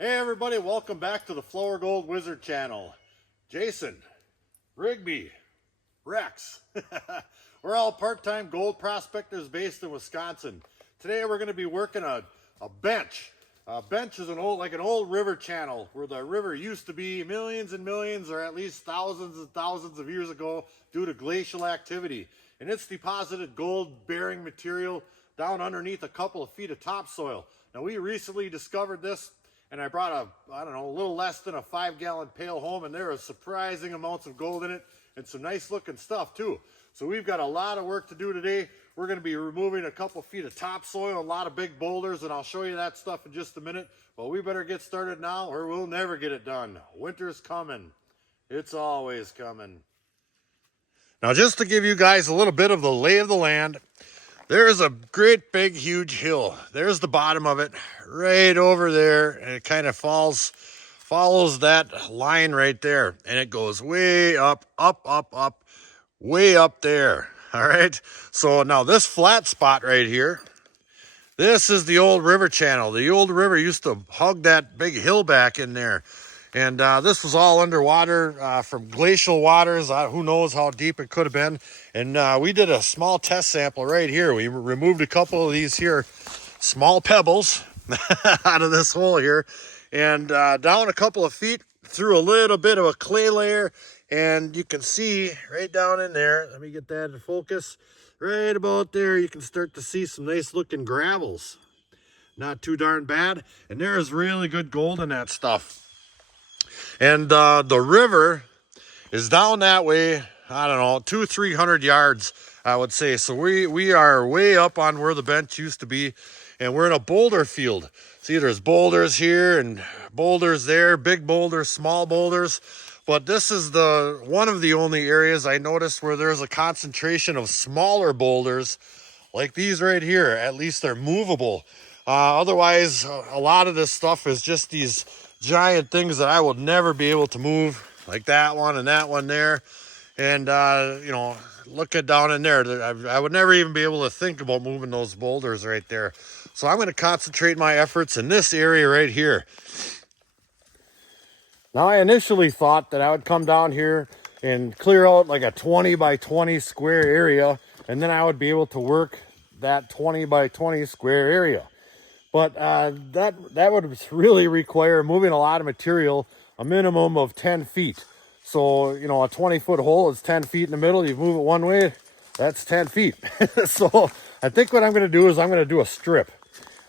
Hey everybody, welcome back to the Flourgoldwizards channel. Jason, Rigby, Rex. We're all part-time gold prospectors based in Wisconsin. Today we're going to be working a bench. A bench is an old river channel where the river used to be millions and millions, or at least thousands and thousands of years ago, due to glacial activity. And it's deposited gold-bearing material down underneath a couple of feet of topsoil. Now we recently discovered this, and I brought a little less than a 5-gallon pail home, and there are surprising amounts of gold in it and some nice looking stuff too. So we've got a lot of work to do today. We're going to be removing a couple feet of topsoil, a lot of big boulders, and I'll show you that stuff in just a minute. But we better get started now or we'll never get it done. Winter's coming. It's always coming. Now, just to give you guys a little bit of the lay of the land, there's a great big huge hill. There's the bottom of it right over there, and it kind of follows that line right there, and it goes way up, way up there. All right, so now this flat spot right here, this is the old river channel. The old river used to hug that big hill back in there, and this was all underwater from glacial waters. Who knows how deep it could have been. And we did a small test sample right here. We removed a couple of these here small pebbles out of this hole here, and down a couple of feet through a little bit of a clay layer, and you can see right down in there, let me get that in focus, right about there you can start to see some nice looking gravels. Not too darn bad, and there is really good gold in that stuff. And the river is down that way, I don't know, 200-300 yards, I would say. So we are way up on where the bench used to be, and we're in a boulder field. See, there's boulders here and boulders there, big boulders, small boulders. But this is one of the only areas I noticed where there's a concentration of smaller boulders like these right here. At least they're movable. Otherwise, a lot of this stuff is just these giant things that I will never be able to move, like that one and that one there. And, you know, looking down in there, I would never even be able to think about moving those boulders right there. So I'm going to concentrate my efforts in this area right here. Now, I initially thought that I would come down here and clear out like a 20 by 20 square area, and then I would be able to work that 20 by 20 square area. But that would really require moving a lot of material, a minimum of 10 feet. So, you know, a 20-foot hole is 10 feet in the middle. You move it one way, that's 10 feet. So I think what I'm going to do is I'm going to do a strip.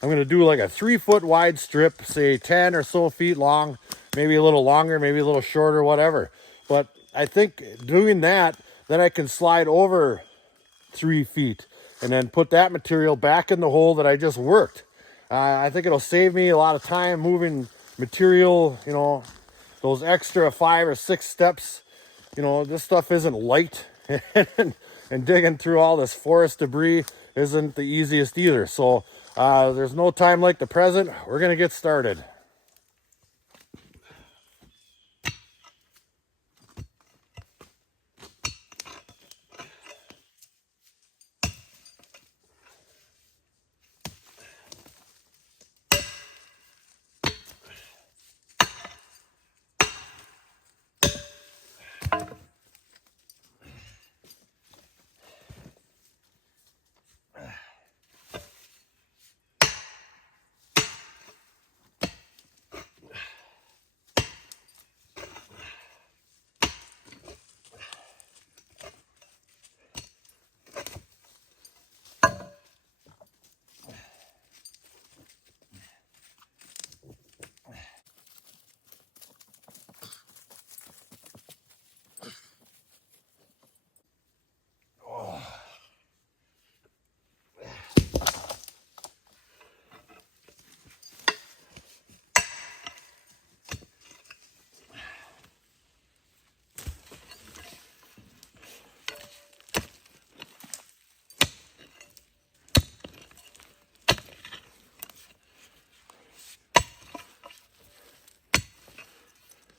I'm going to do like a 3-foot wide strip, say 10 or so feet long, maybe a little longer, maybe a little shorter, whatever. But I think doing that, then I can slide over 3 feet and then put that material back in the hole that I just worked. I think it'll save me a lot of time moving material, you know, those extra 5 or 6 steps. You know, this stuff isn't light, and digging through all this forest debris isn't the easiest either. So there's no time like the present. We're going to get started.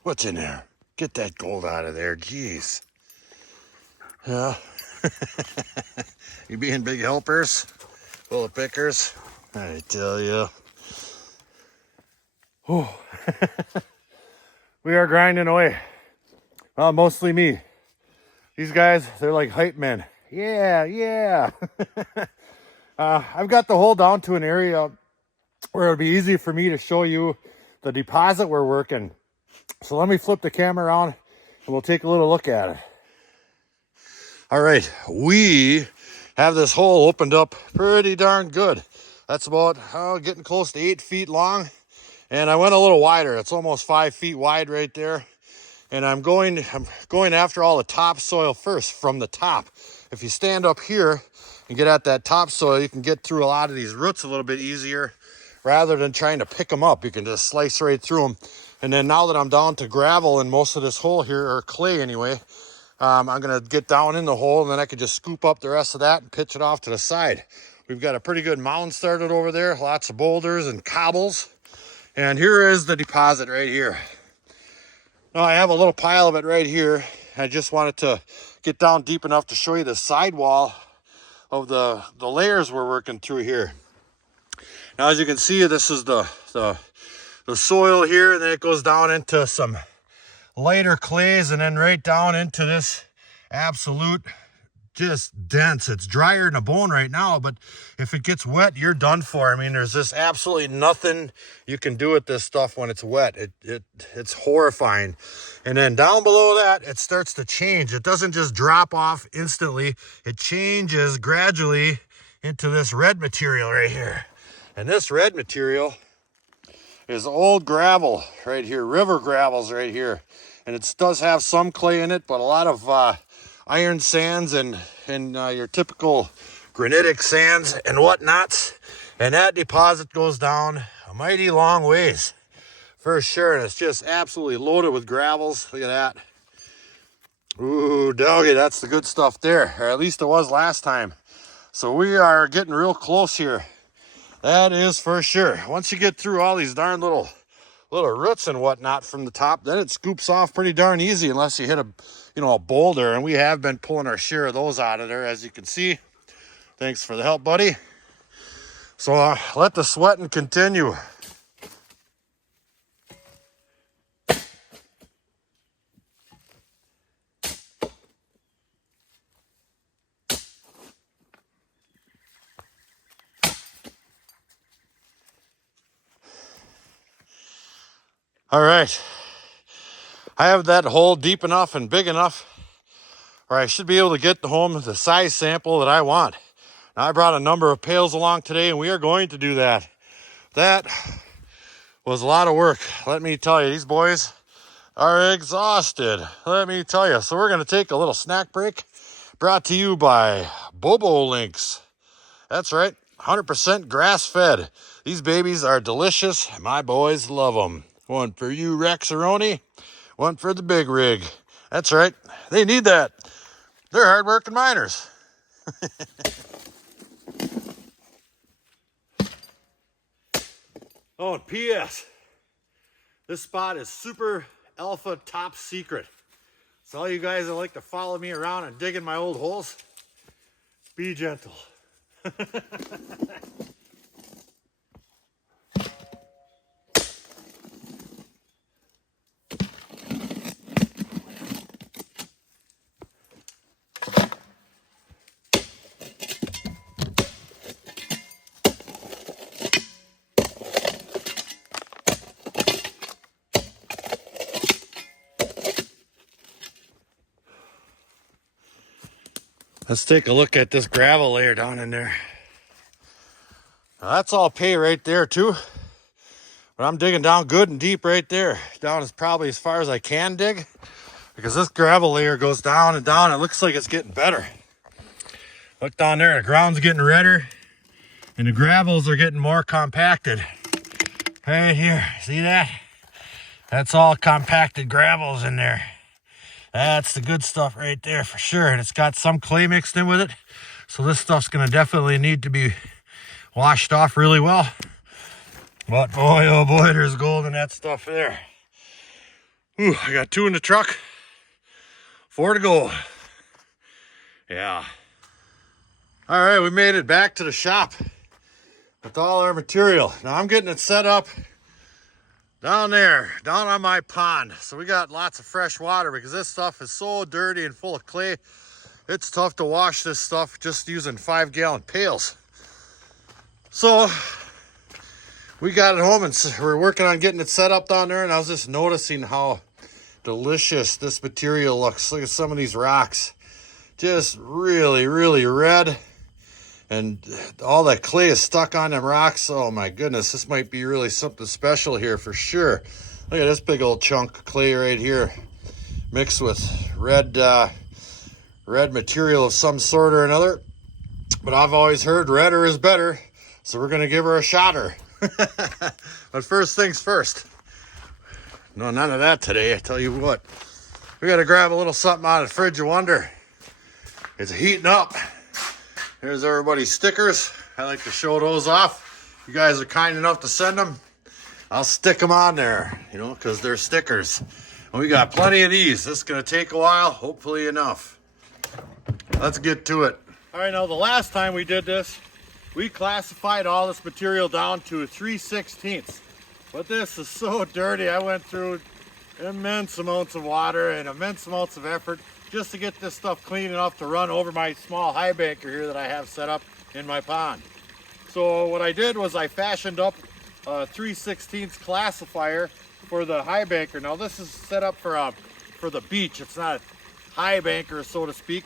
What's in there? Get that gold out of there. Jeez. Yeah. You being big helpers? Full of pickers? I tell you. Oh, We are grinding away. Well, mostly me. These guys, they're like hype men. Yeah, yeah. I've got the hole down to an area where it'll be easy for me to show you the deposit we're working. So let me flip the camera around and we'll take a little look at it. All right, we have this hole opened up pretty darn good. That's about getting close to 8 feet long. And I went a little wider. It's almost 5 feet wide right there. And I'm going after all the topsoil first from the top. If you stand up here and get at that topsoil, you can get through a lot of these roots a little bit easier rather than trying to pick them up. You can just slice right through them. And then now that I'm down to gravel in most of this hole here, or clay anyway, I'm gonna get down in the hole and then I can just scoop up the rest of that and pitch it off to the side. We've got a pretty good mound started over there, lots of boulders and cobbles. And here is the deposit right here. Now I have a little pile of it right here. I just wanted to get down deep enough to show you the sidewall of the layers we're working through here. Now as you can see, this is the soil here, and then it goes down into some lighter clays and then right down into this absolute just dense. It's drier than a bone right now, but if it gets wet, you're done for. I mean, there's just absolutely nothing you can do with this stuff when it's wet. It's horrifying. And then down below that, it starts to change. It doesn't just drop off instantly. It changes gradually into this red material right here. And this red material is old gravel right here, river gravels right here. And it does have some clay in it, but a lot of iron sands and your typical granitic sands and whatnots. And that deposit goes down a mighty long ways for sure. And it's just absolutely loaded with gravels. Look at that. Ooh, doggy, that's the good stuff there. Or at least it was last time. So we are getting real close here. That is for sure. Once you get through all these darn little roots and whatnot from the top, then it scoops off pretty darn easy unless you hit a boulder, and we have been pulling our share of those out of there, as you can see. Thanks for the help, buddy. So let the sweating continue. All right, I have that hole deep enough and big enough where I should be able to get home the size sample that I want. Now, I brought a number of pails along today, and we are going to do that. That was a lot of work. Let me tell you, these boys are exhausted. Let me tell you. So we're going to take a little snack break, brought to you by Bobo Links. That's right, 100% grass-fed. These babies are delicious. My boys love them. One for you, Rexaroni. One for the big rig. That's right. They need that. They're hard-working miners. Oh, and P.S. This spot is super alpha top secret. So all you guys that like to follow me around and dig in my old holes, be gentle. Let's take a look at this gravel layer down in there. Now that's all pay right there too. But I'm digging down good and deep right there. Down as probably as far as I can dig. Because this gravel layer goes down and down. It looks like it's getting better. Look down there, the ground's getting redder. And the gravels are getting more compacted. Right here, see that? That's all compacted gravels in there. That's the good stuff right there for sure. And it's got some clay mixed in with it. So this stuff's gonna definitely need to be washed off really well. But boy, oh boy, there's gold in that stuff there. Ooh, I got 2 in the truck, 4 to go. Yeah. All right, we made it back to the shop with all our material. Now I'm getting it set up Down there, down on my pond. So we got lots of fresh water because this stuff is so dirty and full of clay. It's tough to wash this stuff just using 5-gallon pails. So we got it home and we're working on getting it set up down there, and I was just noticing how delicious this material looks. Look at some of these rocks. Just really, really red. And all that clay is stuck on them rocks. Oh my goodness, this might be really something special here for sure. Look at this big old chunk of clay right here, mixed with red material of some sort or another. But I've always heard redder is better, so we're gonna give her a shotter. But first things first. No, none of that today, I tell you what. We gotta grab a little something out of the fridge of wonder. It's heating up. Here's everybody's stickers. I like to show those off. You guys are kind enough to send them. I'll stick them on there, you know, because they're stickers. And we got plenty of these. This is going to take a while, hopefully enough. Let's get to it. All right, now the last time we did this, we classified all this material down to 3/16. But this is so dirty. I went through immense amounts of water and immense amounts of effort just to get this stuff clean enough to run over my small high banker here that I have set up in my pond. So what I did was I fashioned up a 3/16 classifier for the high banker. Now this is set up for the beach. It's not a high banker, so to speak,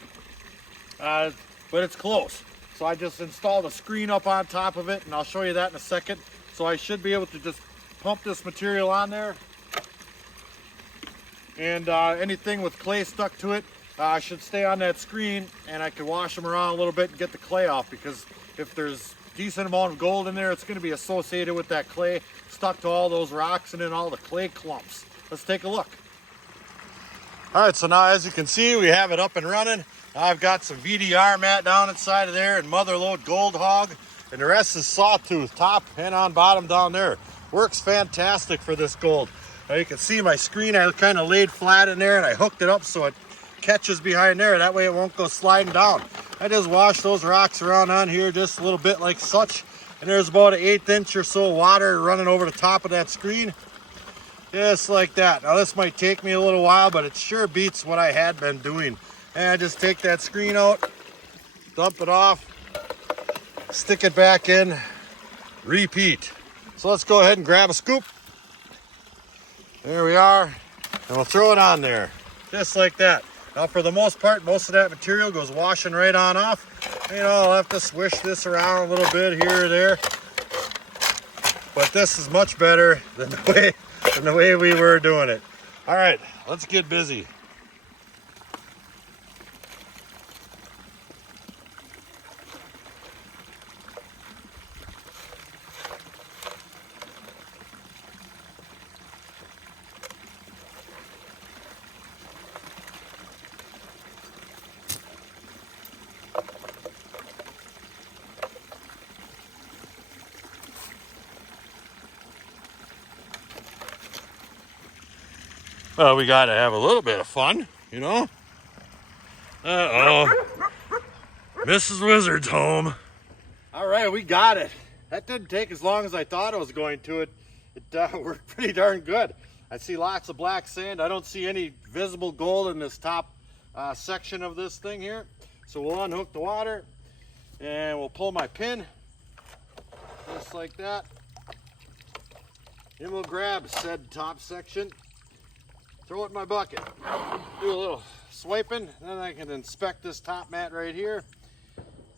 but it's close. So I just installed a screen up on top of it, and I'll show you that in a second. So I should be able to just pump this material on there, and anything with clay stuck to it should stay on that screen, and I can wash them around a little bit and get the clay off, because if there's a decent amount of gold in there, it's going to be associated with that clay stuck to all those rocks and then all the clay clumps. Let's take a look. All right, so now as you can see, we have it up and running. I've got some VDR mat down inside of there and motherlode gold hog, and the rest is sawtooth, top and on bottom down there. Works fantastic for this gold. Now you can see my screen, I kind of laid flat in there and I hooked it up so it catches behind there. That way it won't go sliding down. I just wash those rocks around on here just a little bit like such. And there's about an 1/8 inch or so water running over the top of that screen. Just like that. Now this might take me a little while, but it sure beats what I had been doing. And I just take that screen out, dump it off, stick it back in, repeat. So let's go ahead and grab a scoop. There we are, and we'll throw it on there, just like that. Now for the most part, most of that material goes washing right on off. You know, I'll have to swish this around a little bit here or there. But this is much better than the way we were doing it. All right, let's get busy. Well, we got to have a little bit of fun, you know? Uh-oh. Mrs. Wizard's home. All right, we got it. That didn't take as long as I thought it was going to. It worked pretty darn good. I see lots of black sand. I don't see any visible gold in this top section of this thing here. So we'll unhook the water and we'll pull my pin just like that. Then we'll grab said top section, throw it in my bucket, do a little swiping, then I can inspect this top mat right here.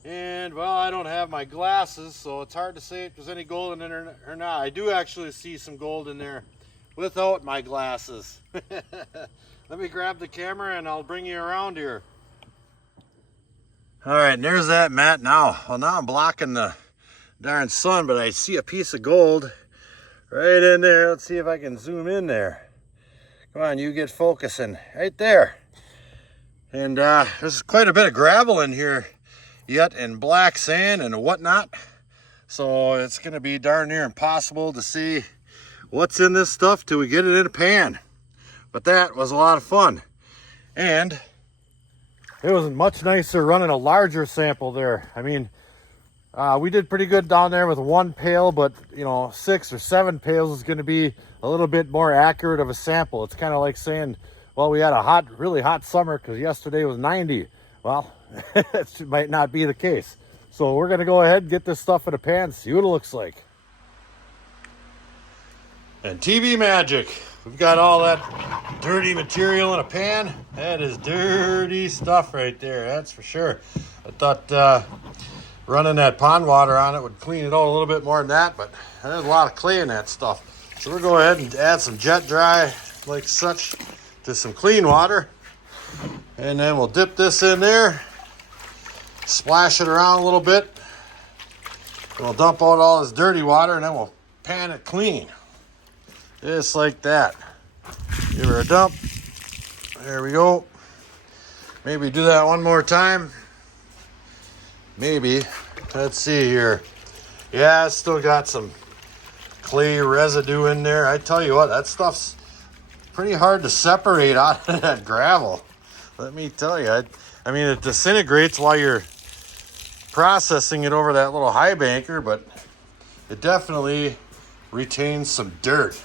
And well, I don't have my glasses, so it's hard to say if there's any gold in there or not. I do actually see some gold in there without my glasses. Let me grab the camera and I'll bring you around here. All right, and there's that mat now. Well, now I'm blocking the darn sun, but I see a piece of gold right in there. Let's see if I can zoom in there. Come on, you get focusing right there. And there's quite a bit of gravel in here yet, and black sand and whatnot. So it's going to be darn near impossible to see what's in this stuff till we get it in a pan. But that was a lot of fun. And it was much nicer running a larger sample there. I mean, we did pretty good down there with one pail, but you know, 6 or 7 pails is going to be a little bit more accurate of a sample. It's kind of like saying, well, we had a really hot summer because yesterday was 90. Well, it might not be the case. So we're going to go ahead and get this stuff in a pan, see what it looks like. And TV magic. We've got all that dirty material in a pan. That is dirty stuff right there, that's for sure. I thought running that pond water on it would clean it out a little bit more than that, but there's a lot of clay in that stuff. So we'll go ahead and add some jet dry like such to some clean water. And then we'll dip this in there, splash it around a little bit. And we'll dump out all this dirty water and then we'll pan it clean. Just like that. Give her a dump. There we go. Maybe do that one more time. Maybe. Let's see here. Yeah, it's still got some clay residue in there. I tell you what, that stuff's pretty hard to separate out of that gravel. Let me tell you. I mean, it disintegrates while you're processing it over that little high banker, but it definitely retains some dirt.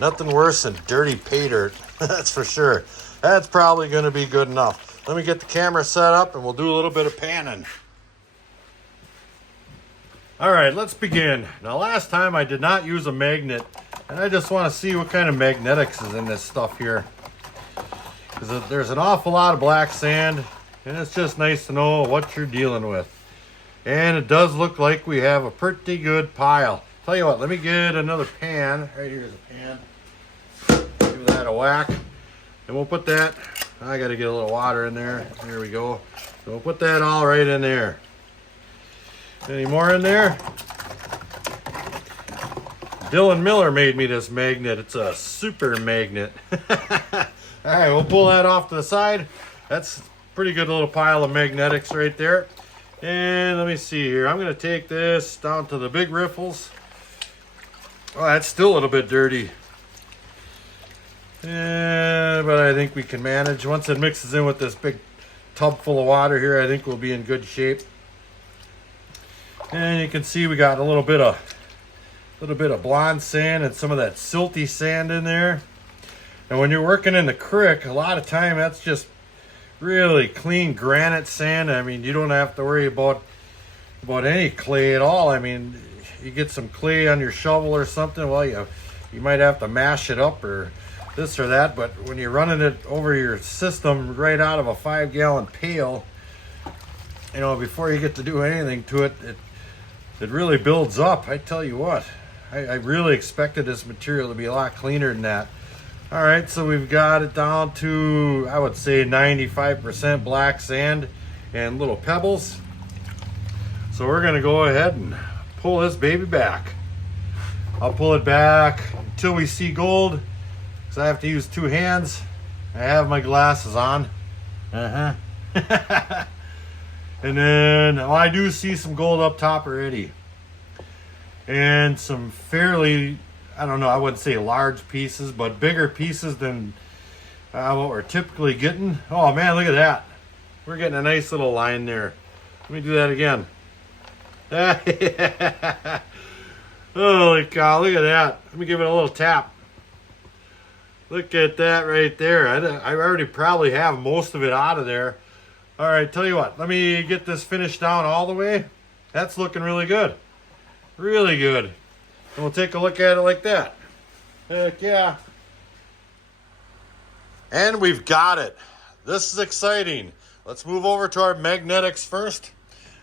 Nothing worse than dirty pay dirt, that's for sure. That's probably going to be good enough. Let me get the camera set up and we'll do a little bit of panning. All right, let's begin. Now, last time I did not use a magnet, and I just want to see what kind of magnetics is in this stuff here. Because there's an awful lot of black sand, and it's just nice to know what you're dealing with. And it does look like we have a pretty good pile. Tell you what, let me get another pan. Right here's a pan. Give that a whack. And we'll put that, I got to get a little water in there. There we go. So we'll put that all right in there. Any more in there? Dylan Miller made me this magnet. It's a super magnet. All right, we'll pull that off to the side. That's a pretty good little pile of magnetics right there. And let me see here. I'm going to take this down to the big riffles. Oh, that's still a little bit dirty. But I think we can manage. Once it mixes in with this big tub full of water here, I think we'll be in good shape. And you can see we got a little bit of blonde sand and some of that silty sand in there. And when you're working in the creek, a lot of time that's just really clean granite sand. I mean, you don't have to worry about any clay at all. I mean, you get some clay on your shovel or something, well, you might have to mash it up or this or that, but when you're running it over your system right out of a 5-gallon pail, you know, before you get to do anything to it, it really builds up. I tell you what, I really expected this material to be a lot cleaner than that. All right, so we've got it down to, I would say 95% black sand and little pebbles. So we're gonna go ahead and pull this baby back. I'll pull it back until we see gold, because I have to use 2 hands. I have my glasses on. And then, oh, I do see some gold up top already. And some fairly, I don't know, I wouldn't say large pieces, but bigger pieces than what we're typically getting. Oh man, look at that. We're getting a nice little line there. Let me do that again. Holy cow, look at that. Let me give it a little tap. Look at that right there. I already probably have most of it out of there. All right, tell you what, let me get this finished down all the way. That's looking really good. Really good. And we'll take a look at it like that. Heck yeah. And we've got it. This is exciting. Let's move over to our magnetics first.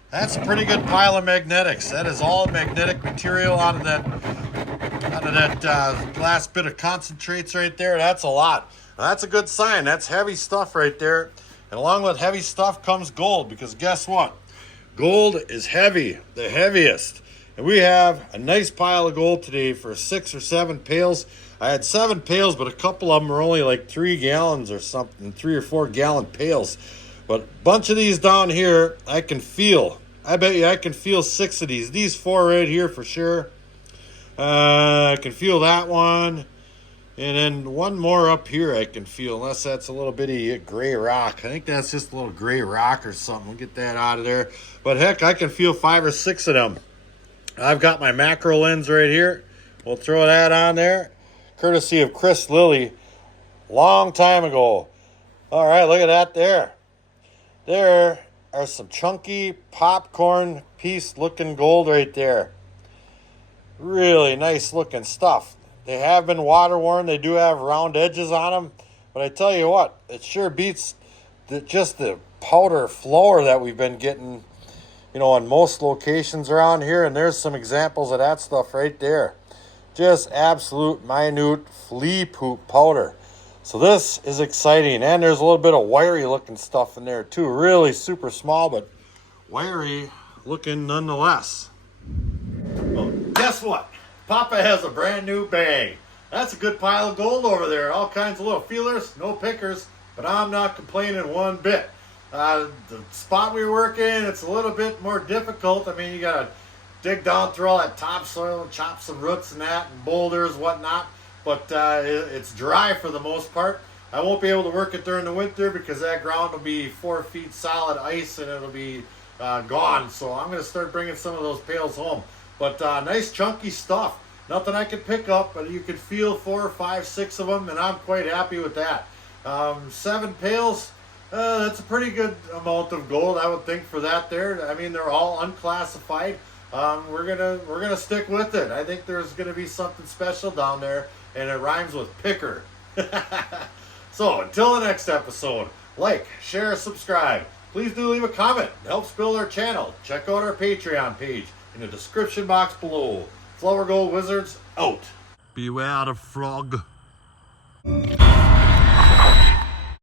That's a pretty good pile of magnetics. That is all magnetic material out of that last bit of concentrates right there. That's a lot. Now, that's a good sign. That's heavy stuff right there. And along with heavy stuff comes gold, because guess what? Gold is heavy, the heaviest. And we have a nice pile of gold today for 6 or 7 pails. I had 7 pails, but a couple of them are only like 3 gallons or something, 3 or 4 gallon pails. But a bunch of these down here, I can feel. I bet you I can feel 6 of these. These 4 right here for sure. I can feel that one. And then one more up here I can feel, unless that's a little bitty gray rock. I think that's just a little gray rock or something. We'll get that out of there. But heck, I can feel 5 or 6 of them. I've got my macro lens right here. We'll throw that on there. courtesy of Chris Lilly, long time ago. All right, look at that there. There are some chunky popcorn piece looking gold right there. Really nice looking stuff. They have been water worn. They do have round edges on them. But I tell you what, it sure beats just the powder flour that we've been getting, you know, on most locations around here. And there's some examples of that stuff right there. Just absolute minute flea poop powder. So this is exciting. And there's a little bit of wiry looking stuff in there too. Really super small, but wiry looking nonetheless. Well, guess what? Papa has a brand new bag. That's a good pile of gold over there. All kinds of little feelers, no pickers, but I'm not complaining one bit. The spot we work in, it's a little bit more difficult. I mean, you gotta dig down through all that topsoil and chop some roots and that and boulders, whatnot. But it's dry for the most part. I won't be able to work it during the winter because that ground will be 4 feet solid ice and it'll be gone. So I'm gonna start bringing some of those pails home. But nice chunky stuff. Nothing I could pick up, but you could feel 4, 5, 6 of them, and I'm quite happy with that. 7 pails, that's a pretty good amount of gold, I would think, for that there. I mean, they're all unclassified. We're gonna stick with it. I think there's gonna be something special down there, and it rhymes with picker. So until the next episode, like, share, subscribe. Please do leave a comment. It helps build our channel. Check out our Patreon page in the description box below. Flourgoldwizards out. Beware the frog.